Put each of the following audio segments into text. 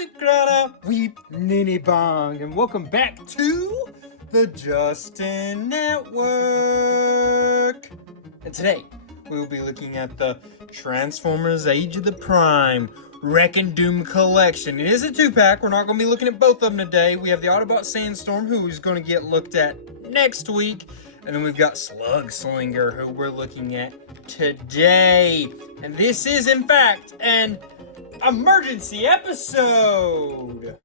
Weep Grana, Weep Ninny Bong, and welcome back to the Justin Network. And today, we will be looking at the Transformers Age of the Prime Wrecking Doom Collection. It is a 2-pack. We're not going to be looking at both of them today. We have the Autobot Sandstorm, who is going to get looked at next week. And then we've got Slugslinger, who we're looking at today. And this is, in fact, an emergency episode.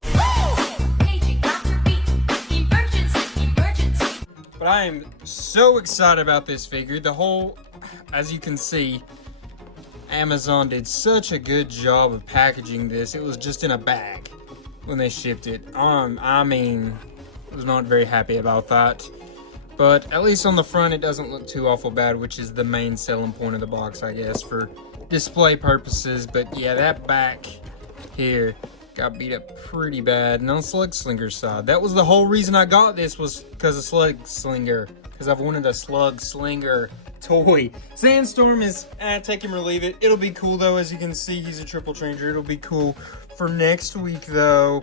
But I am so excited about this figure. The whole, as you can see, Amazon did such a good job of packaging this. It was just in a bag when they shipped it. I mean, I was not very happy about that. But at least on the front, it doesn't look too awful bad, which is the main selling point of the box, I guess, for display purposes. But yeah, that back here got beat up pretty bad. And on Slugslinger's side, that was the whole reason I got this, was because of Slugslinger. Because I've wanted a Slugslinger toy. Sandstorm is, take him or leave it. It'll be cool, though. As you can see, he's a triple changer. It'll be cool for next week, though.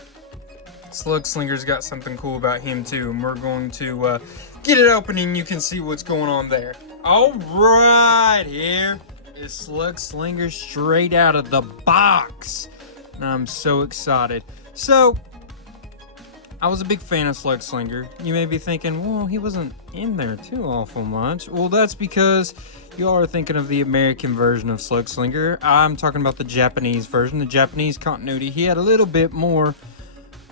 Slugslinger's got something cool about him, too. And we're going to get it open and you can see what's going on there. Alright, here is Slugslinger straight out of the box. And I'm so excited. So, I was a big fan of Slugslinger. You may be thinking, well, he wasn't in there too awful much. Well, that's because you all are thinking of the American version of Slugslinger. I'm talking about the Japanese version, the Japanese continuity. He had a little bit more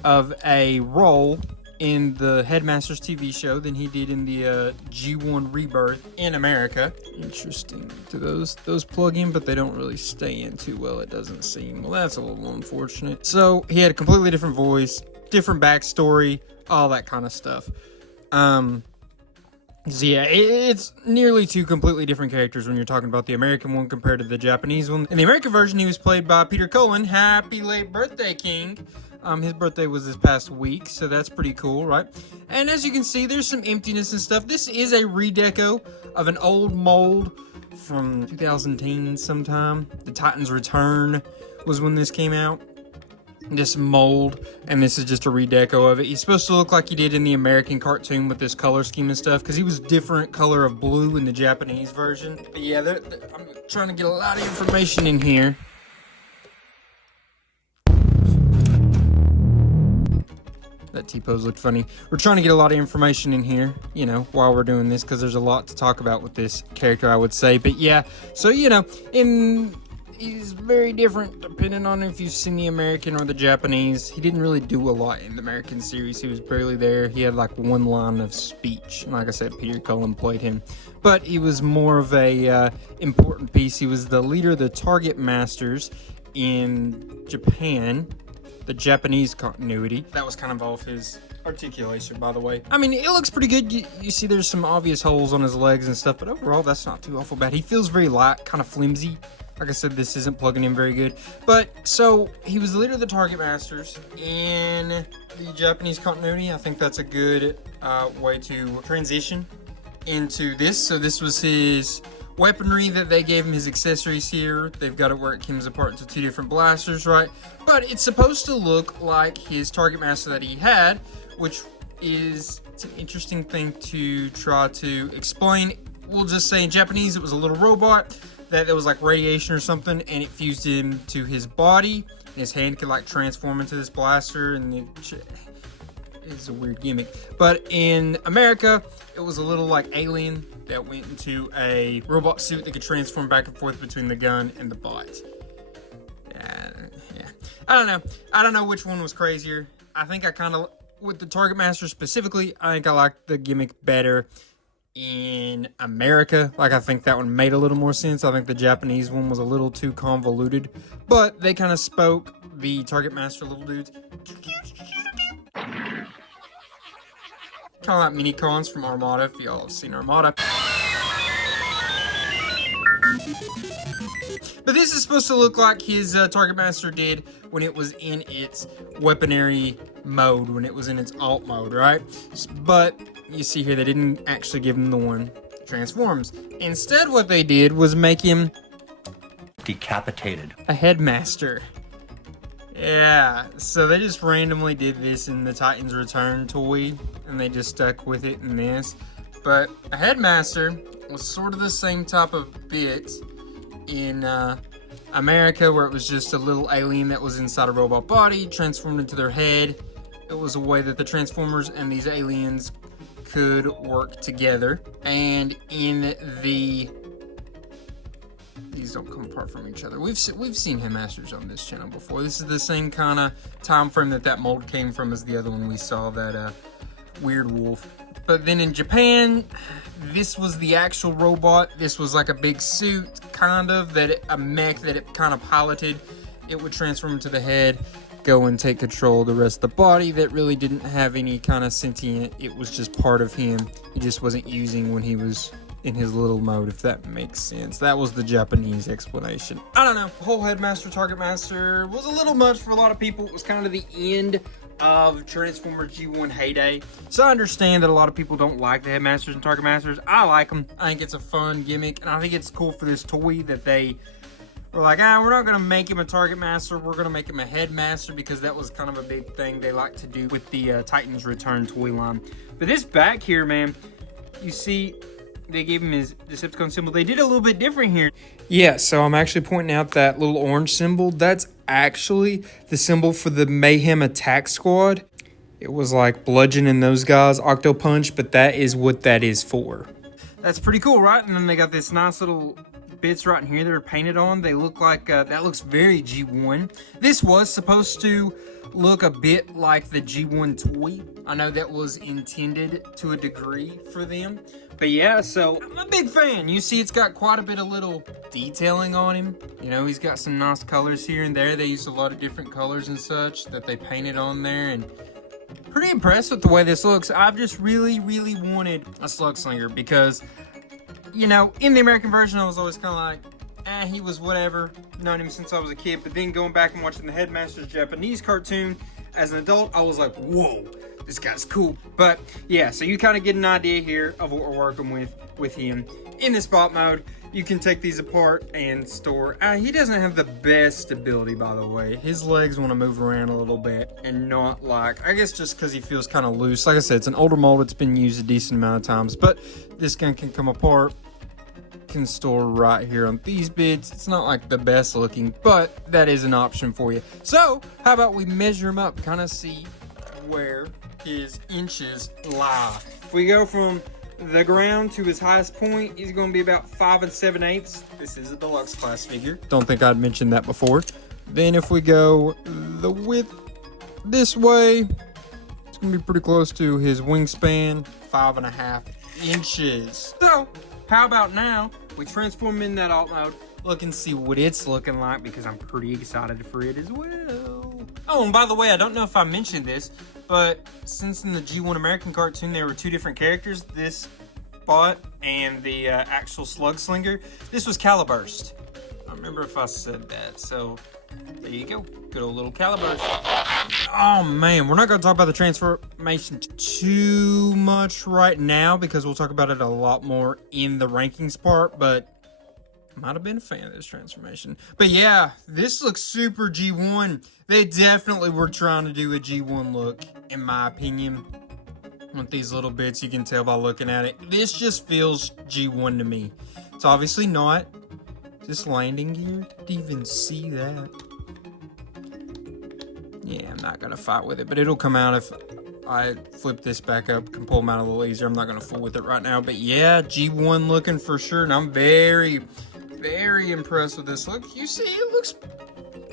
of a role in the Headmasters TV show than he did in the G1 Rebirth in America. Interesting to those plug in, but they don't really stay in too well, it doesn't seem. Well, that's a little unfortunate. So he had a completely different voice, different backstory, all that kind of stuff. So yeah, it's nearly two completely different characters when you're talking about the American one compared to the Japanese one. In the American version, he was played by Peter Cullen. Happy late birthday, King. His birthday was this past week, so that's pretty cool, right? And as you can see, there's some emptiness and stuff. This is a redeco of an old mold from 2010 sometime. The Titans Return was when this came out. This mold, and this is just a redeco of it. He's supposed to look like he did in the American cartoon with this color scheme and stuff, because he was different color of blue in the Japanese version. But yeah, I'm trying to get a lot of information in here. That T-pose looked funny. We're trying to get a lot of information in here, you know, while we're doing this, because there's a lot to talk about with this character, I would say. But yeah, so, you know, he's very different depending on if you've seen the American or the Japanese. He didn't really do a lot in the American series. He was barely there. He had like one line of speech. Like I said, Peter Cullen played him. But he was more of a important piece. He was the leader of the Target Masters in Japan. The Japanese continuity. That was kind of off his articulation, by the way. I mean, it looks pretty good. You see there's some obvious holes on his legs and stuff, but overall, that's not too awful bad. He feels very light, kind of flimsy. Like I said, this isn't plugging in very good. But, so, he was the leader of the Target Masters in the Japanese continuity. I think that's a good way to transition into this. So this was his weaponry that they gave him, his accessories here. They've got it where it comes apart into two different blasters, right? But it's supposed to look like his Target Master that he had, which is, it's an interesting thing to try to explain. We'll just say in Japanese, it was a little robot that there was like radiation or something, and it fused him to his body. And his hand could like transform into this blaster, and it's a weird gimmick. But in America, it was a little like alien that went into a robot suit that could transform back and forth between the gun and the bot. Yeah. I don't know which one was crazier. I think I kind of, with the Target Master specifically, I think I like the gimmick better in America. Like, I think that one made a little more sense. I think the Japanese one was a little too convoluted, but they kind of spoke the Target Master little dudes. Kind of like mini cons from Armada, if y'all have seen Armada. But this is supposed to look like his Target Master did when it was in its weaponry mode, when it was in its alt mode, right? But you see here, they didn't actually give him the one that transforms. Instead, what they did was make him decapitated. A headmaster. Yeah, so they just randomly did this in the Titans Return toy, and they just stuck with it in this. But a Headmaster was sort of the same type of bit in America, where it was just a little alien that was inside a robot body, transformed into their head. It was a way that the Transformers and these aliens could work together. And in the... These don't come apart from each other. We've seen Headmasters on this channel before. This is the same kind of time frame that mold came from as the other one we saw, that Weird Wolf. But then in Japan, this was the actual robot. This was like a big suit, kind of, a mech that it kind of piloted. It would transform into the head, go and take control of the rest of the body that really didn't have any kind of sentient. It was just part of him. He just wasn't using when he was in his little mode, if that makes sense. That was the Japanese explanation. I don't know. The whole Headmaster, Target Master was a little much for a lot of people. It was kind of the end of Transformers G1 heyday. So I understand that a lot of people don't like the Headmasters and Target Masters. I like them. I think it's a fun gimmick, and I think it's cool for this toy that they were like, we're not going to make him a Target Master. We're going to make him a Headmaster, because that was kind of a big thing they like to do with the Titans Return toy line. But this back here, man, you see... They gave him his Decepticon symbol. They did a little bit different here. Yeah, so I'm actually pointing out that little orange symbol. That's actually the symbol for the Mayhem Attack Squad. It was like bludgeoning those guys, Octo Punch, but that is what that is for. That's pretty cool, right? And then they got this nice little bits right in here that are painted on. They look like, that looks very G1. This was supposed to look a bit like the G1 toy. I know that was intended to a degree for them. But yeah, so I'm a big fan. You see it's got quite a bit of little detailing on him. You know, he's got some nice colors here and there. They used a lot of different colors and such that they painted on there, and pretty impressed with the way this looks. I've just really wanted a Slugslinger because, you know, in the American version I was always kind of like, he was whatever, known him since I was a kid. But then going back and watching the Headmaster's Japanese cartoon as an adult, I was like, whoa, this guy's cool. But yeah, so you kind of get an idea here of what we're working with him. In the spot mode, you can take these apart and store. He doesn't have the best stability, by the way. His legs want to move around a little bit, and not like, I guess just because he feels kind of loose. Like I said, it's an older mold. It's been used a decent amount of times, but this gun can come apart, can store right here on these bits. It's not like the best looking, but that is an option for you. So how about we measure him up, kind of see where his inches lie. If we go from the ground to his highest point, he's going to be about 5 7/8. This is a deluxe class figure. Don't think I'd mentioned that before. Then if we go the width this way, it's going to be pretty close to his wingspan, 5.5 inches. So how about now we transform him in that alt mode, look and see what it's looking like, because I'm pretty excited for it as well. Oh, and by the way, I don't know if I mentioned this, but since in the G1 American cartoon there were two different characters, this bot and the actual Slugslinger, this was Caliburst. I don't remember if I said that, so there you go. Good old little Caliburst. Oh man, we're not going to talk about the transformation too much right now, because we'll talk about it a lot more in the rankings part, but might have been a fan of this transformation. But yeah, this looks super G1. They definitely were trying to do a G1 look, in my opinion. With these little bits, you can tell by looking at it. This just feels G1 to me. It's obviously not. This landing gear, didn't even see that. Yeah, I'm not going to fight with it, but it'll come out if I flip this back up, can pull them out a little easier. I'm not going to fool with it right now, but yeah, G1 looking for sure, and I'm very impressed with this look. You see,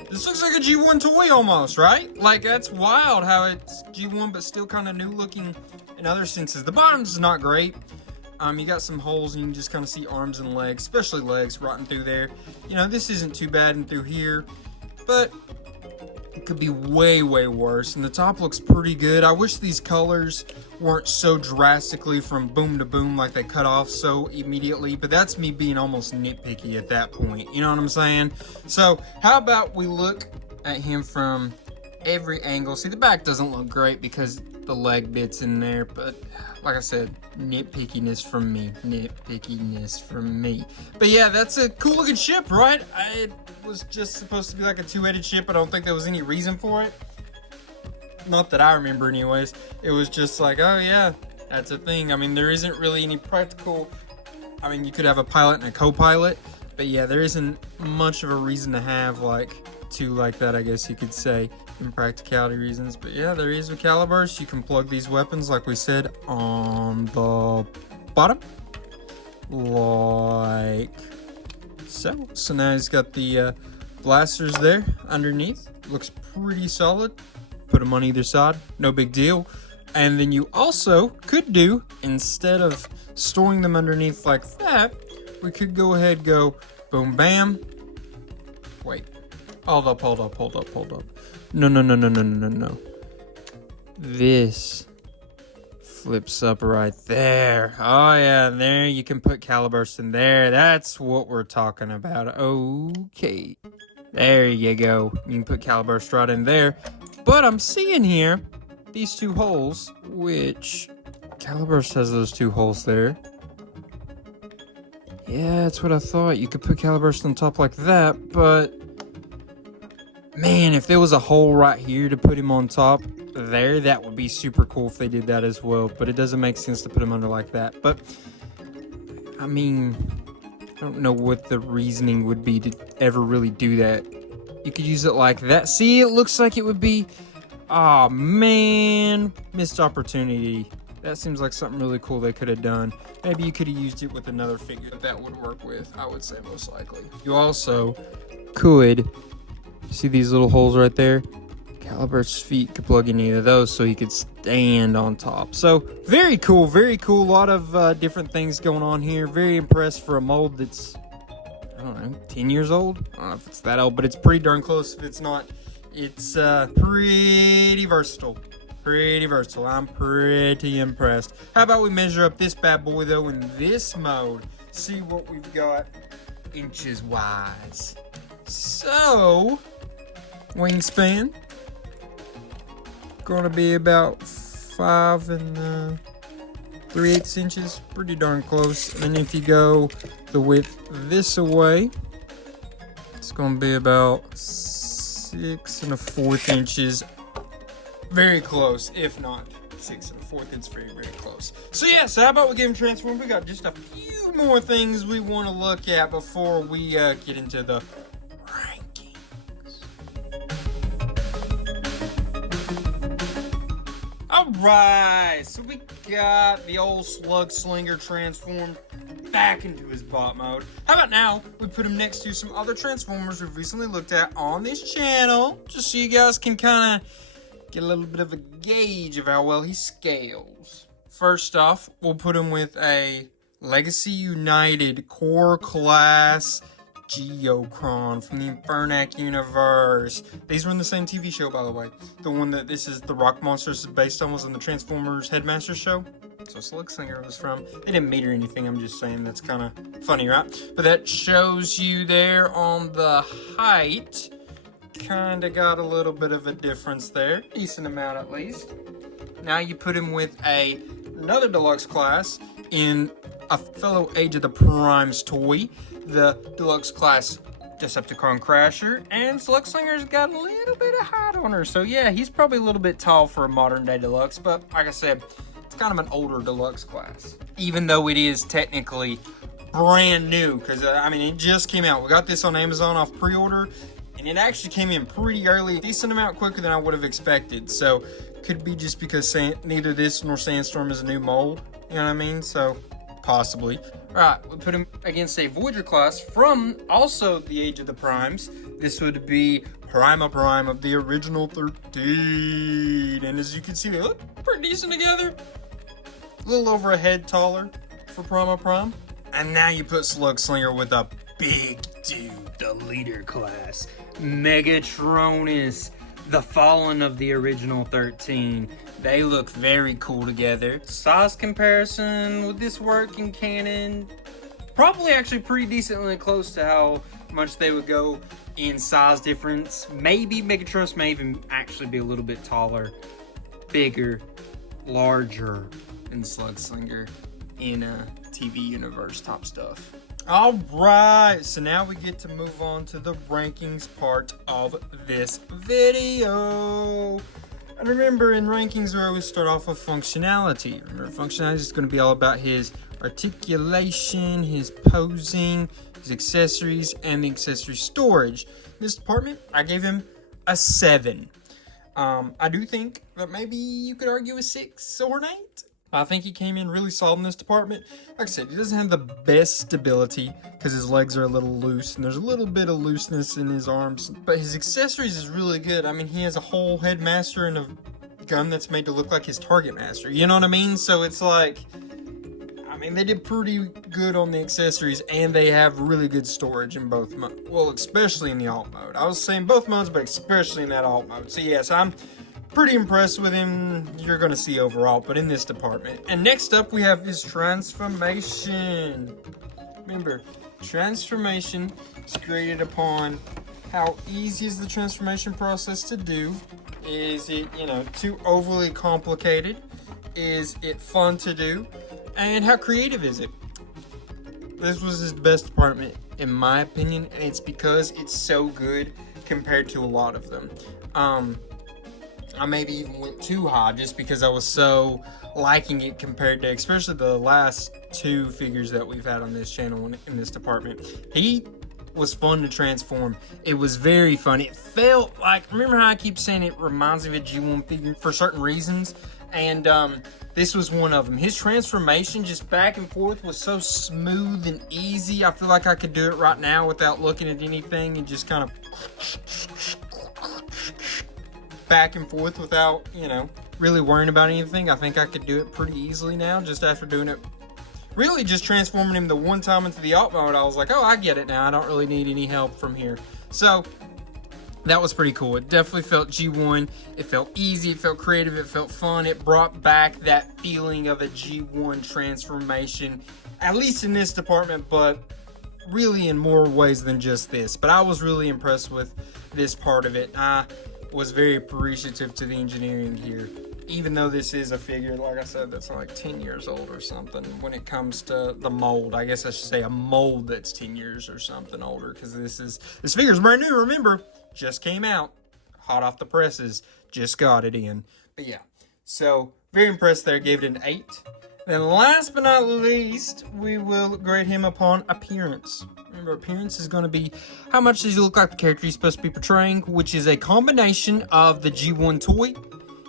this looks like a G1 toy almost, right? Like, that's wild how it's G1 but still kind of new looking in other senses. The bottom's not great. You got some holes and you can just kind of see arms and legs, especially legs rotting through there. You know, this isn't too bad in through here, but it could be way worse. And the top looks pretty good. I wish these colors weren't so drastically from boom to boom, like they cut off so immediately, but that's me being almost nitpicky at that point, you know what I'm saying? So how about we look at him from every angle. See, the back doesn't look great because the leg bit's in there, but like I said, nitpickiness from me. Nitpickiness from me. But yeah, that's a cool looking ship, right? It was just supposed to be like a two-headed ship. I don't think there was any reason for it. Not that I remember anyways. It was just like, oh yeah, that's a thing. I mean, there isn't really any practical... I mean, you could have a pilot and a co-pilot, but yeah, there isn't much of a reason to have like two like that, I guess you could say, in practicality reasons. But yeah, there is with calibers. You can plug these weapons, like we said, on the bottom, like so. So now he's got the blasters there underneath. Looks pretty solid. Put them on either side, no big deal. And then you also could do, instead of storing them underneath like that, we could go ahead, go boom, bam. Wait, hold up. No. This flips up right there. Oh yeah, there you can put calibers in there. That's what we're talking about. Okay, there you go. You can put calibers right in there. But I'm seeing here these two holes, which calibers has those two holes there. Yeah, that's what I thought. You could put calibers on top like that, but man, if there was a hole right here to put him on top there, that would be super cool if they did that as well. But it doesn't make sense to put him under like that. But I mean, I don't know what the reasoning would be to ever really do that. You could use it like that. See, it looks like it would be... Aw, man. Missed opportunity. That seems like something really cool they could have done. Maybe you could have used it with another figure that would work with, I would say, most likely. You also could... See these little holes right there? Caliber's feet could plug in either of those so he could stand on top. So, very cool, very cool. A lot of different things going on here. Very impressed for a mold that's... I don't know, 10 years old? I don't know if it's that old, but it's pretty darn close if it's not. It's pretty versatile. Pretty versatile. I'm pretty impressed. How about we measure up this bad boy, though, in this mode? See what we've got inches-wise. So, wingspan. Gonna be about 5 3/8 inches, pretty darn close. And then if you go the width this away, it's gonna be about 6 1/4 inches. Very close, if not 6 1/4. It's very, very close. So yeah, so how about we get him transformed? We got just a few more things we want to look at before we get into the rankings. Alright, so we got the old Slugslinger transformed back into his bot mode. How about now we put him next to some other Transformers we've recently looked at on this channel, just so you guys can kind of get a little bit of a gauge of how well he scales. First off, we'll put him with a Legacy United Core Class Geocron from the Infernac universe. These were in the same TV show, by the way. The one that this is the Rock Monsters is based on was in the Transformers Headmaster show. So Slugslinger was from. They didn't meet or anything, I'm just saying that's kind of funny, right? But that shows you there on the height. Kind of got a little bit of a difference there. Decent amount at least. Now you put him with another deluxe class in a fellow Age of the Primes toy. The deluxe class Decepticon Crasher, and Slugslinger's got a little bit of height on her. So yeah, he's probably a little bit tall for a modern day deluxe, but like I said, it's kind of an older deluxe class. Even though it is technically brand new, because I mean, it just came out. We got this on Amazon off pre-order, and it actually came in pretty early, a decent amount quicker than I would have expected. So could be just because neither this nor Sandstorm is a new mold, you know what I mean? So possibly. Right, we put him against a Voyager class from also the Age of the Primes. This would be Prime of the original 13. And as you can see, they look pretty decent together. A little over a head taller for Prime. And now you put Slugslinger with a big dude, the leader class. Megatronus, the Fallen of the original 13. They look very cool together. Size comparison, would this work in canon? Probably actually pretty decently close to how much they would go in size difference. Maybe Megatron may even actually be a little bit taller, bigger, larger than Slugslinger in a TV universe type stuff. Alright, so now we get to move on to the rankings part of this video. And remember, in rankings we always start off with functionality. Remember, functionality is going to be all about his articulation, his posing, his accessories, and the accessory storage. In this department, I gave him a 7. I do think that maybe you could argue a 6 or an 8. I think he came in really solid in this department. Like I said, he doesn't have the best stability because his legs are a little loose and there's a little bit of looseness in his arms. But his accessories is really good. I mean, he has a whole headmaster and a gun that's made to look like his target master. You know what I mean? So it's like, I mean, they did pretty good on the accessories and they have really good storage in both modes. Well, especially in the alt mode. I was saying both modes, but especially in that alt mode. So yes, I'm pretty impressed with him. You're going to see overall, but in this department. And next up, we have his transformation. Remember, transformation is created upon how easy is the transformation process to do. Is it, too overly complicated? Is it fun to do? And how creative is it? This was his best department, in my opinion, and it's because it's so good compared to a lot of them. I maybe even went too high just because I was so liking it compared to especially the last 2 figures that we've had on this channel in this department. He was fun to transform. It was very fun. It felt like, remember how I keep saying it reminds me of a G1 figure for certain reasons? And this was one of them. His transformation just back and forth was so smooth and easy. I feel like I could do it right now without looking at anything and just kind of back and forth without, really worrying about anything. I think I could do it pretty easily now just after doing it. Really just transforming him the one time into the alt mode, I was like, oh, I get it now. I don't really need any help from here. So that was pretty cool. It definitely felt G1. It felt easy. It felt creative. It felt fun. It brought back that feeling of a G1 transformation, at least in this department, but really in more ways than just this. But I was really impressed with this part of it. I was very appreciative to the engineering here, even though this is a figure, like I said, that's like 10 years old or something when it comes to the mold. I guess I should say a mold that's 10 years or something older, because this figure's brand new. Remember, just came out, hot off the presses, just got it in. But yeah, so very impressed there, gave it an 8. Then last but not least, we will grade him upon appearance. Remember, appearance is going to be how much does he look like the character he's supposed to be portraying, which is a combination of the G1 toy,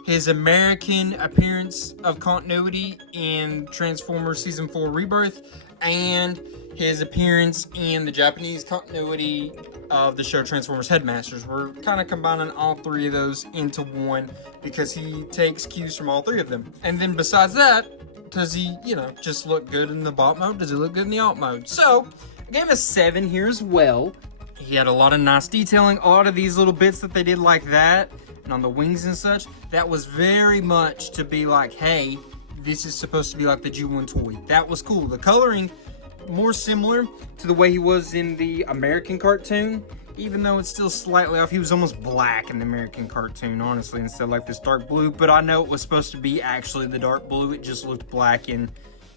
his American appearance of continuity in Transformers Season 4 Rebirth, and his appearance in the Japanese continuity of the show Transformers Headmasters. We're kind of combining all 3 of those into one because he takes cues from all 3 of them. And then besides that, does he, just look good in the bot mode? Does he look good in the alt mode? So, I gave him a 7 here as well. He had a lot of nice detailing. A lot of these little bits that they did like that, and on the wings and such, that was very much to be like, hey, this is supposed to be like the G1 toy. That was cool. The coloring, more similar to the way he was in the American cartoon, even though it's still slightly off. He was almost black in the American cartoon, honestly, instead of like this dark blue. But I know it was supposed to be actually the dark blue. It just looked black in,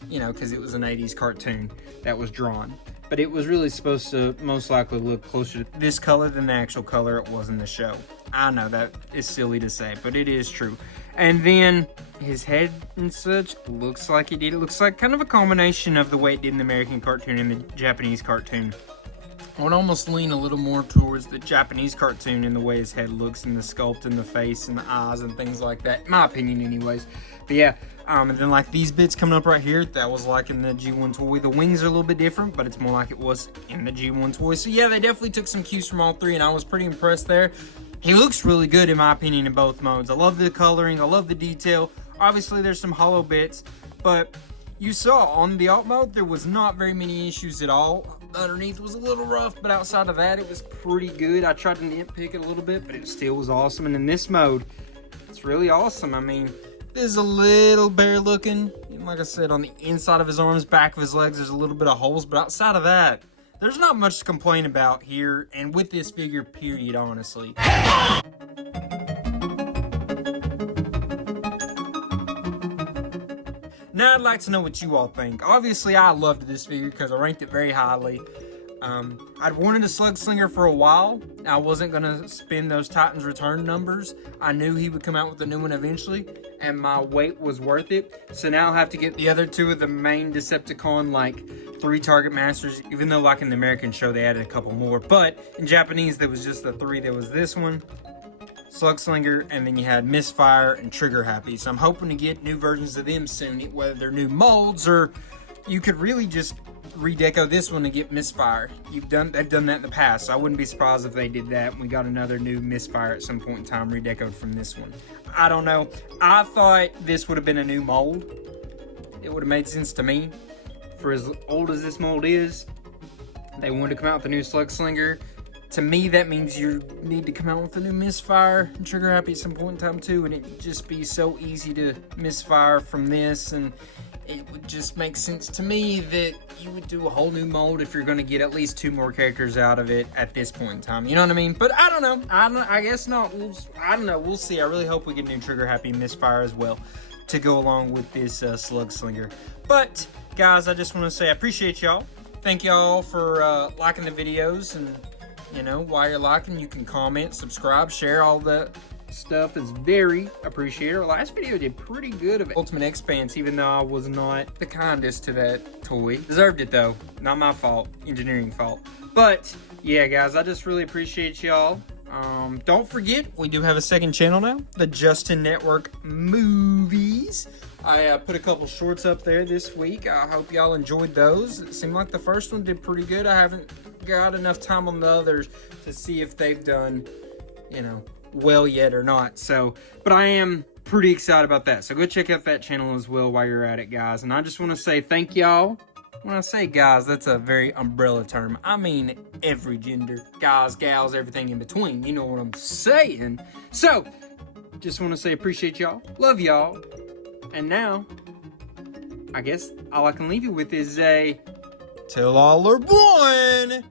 because it was an 80s cartoon that was drawn. But it was really supposed to most likely look closer to this color than the actual color it was in the show. I know that is silly to say, but it is true. And then his head and such looks like it did. It looks like kind of a combination of the way it did in the American cartoon and the Japanese cartoon. I would almost lean a little more towards the Japanese cartoon in the way his head looks and the sculpt in the face and the eyes and things like that. In my opinion, anyways. But yeah, and then like these bits coming up right here, that was like in the G1 toy. The wings are a little bit different, but it's more like it was in the G1 toy. So yeah, they definitely took some cues from all 3, and I was pretty impressed there. He looks really good, in my opinion, in both modes. I love the coloring. I love the detail. Obviously, there's some hollow bits, but you saw on the alt mode, there was not very many issues at all. Underneath was a little rough, but outside of that, it was pretty good. I tried to nitpick it a little bit, but it still was awesome. And in this mode, it's really awesome. I mean, this is a little bare looking. Like I said, on the inside of his arms, back of his legs, there's a little bit of holes, but outside of that, there's not much to complain about here, and with this figure, period, honestly. Now I'd like to know what you all think. Obviously, I loved this figure because I ranked it very highly. I'd wanted a Slugslinger for a while. I wasn't going to spend those Titans Return numbers. I knew he would come out with a new one eventually, and my wait was worth it. So now I'll have to get the other two of the main Decepticon, like 3 Target Masters, even though like in the American show they added a couple more. But in Japanese, there was just the 3. There was this one, Slugslinger, and then you had Misfire and Trigger Happy. So I'm hoping to get new versions of them soon, whether they're new molds or you could really just redeco this one to get Misfire. They've done that in the past, so I wouldn't be surprised if they did that and we got another new Misfire at some point in time redecoed from this one. I don't know. I thought this would have been a new mold. It would have made sense to me. For as old as this mold is, they wanted to come out with a new Slugslinger. To me, that means you need to come out with a new Misfire and Trigger Happy at some point in time too, and it'd just be so easy to Misfire from this, and it would just make sense to me that you would do a whole new mold if you're going to get at least 2 more characters out of it at this point in time. You know what I mean? But I don't know. I guess not. I don't know. We'll see. I really hope we get a new Trigger Happy Misfire as well to go along with this Slugslinger. But guys, I just want to say I appreciate y'all. Thank y'all for liking the videos, and you know, while you're liking, you can comment, subscribe, share. All that stuff is very appreciated. Our last video did pretty good of Ultimate Expanse, even though I was not the kindest to that toy. Deserved it though. Not my fault. Engineering fault. But yeah, guys, I just really appreciate y'all. Don't forget, we do have a second channel now, the Justin Network Movies. I put a couple shorts up there this week. I hope y'all enjoyed those. It seemed like the first one did pretty good. I haven't got enough time on the others to see if they've done, you know, well yet or not. So, but I am pretty excited about that. So go check out that channel as well while you're at it, guys. And I just want to say thank y'all. When I say guys, that's a very umbrella term. I mean every gender. Guys, gals, everything in between. You know what I'm saying. So, just want to say appreciate y'all. Love y'all. And now, I guess all I can leave you with is a till all are born.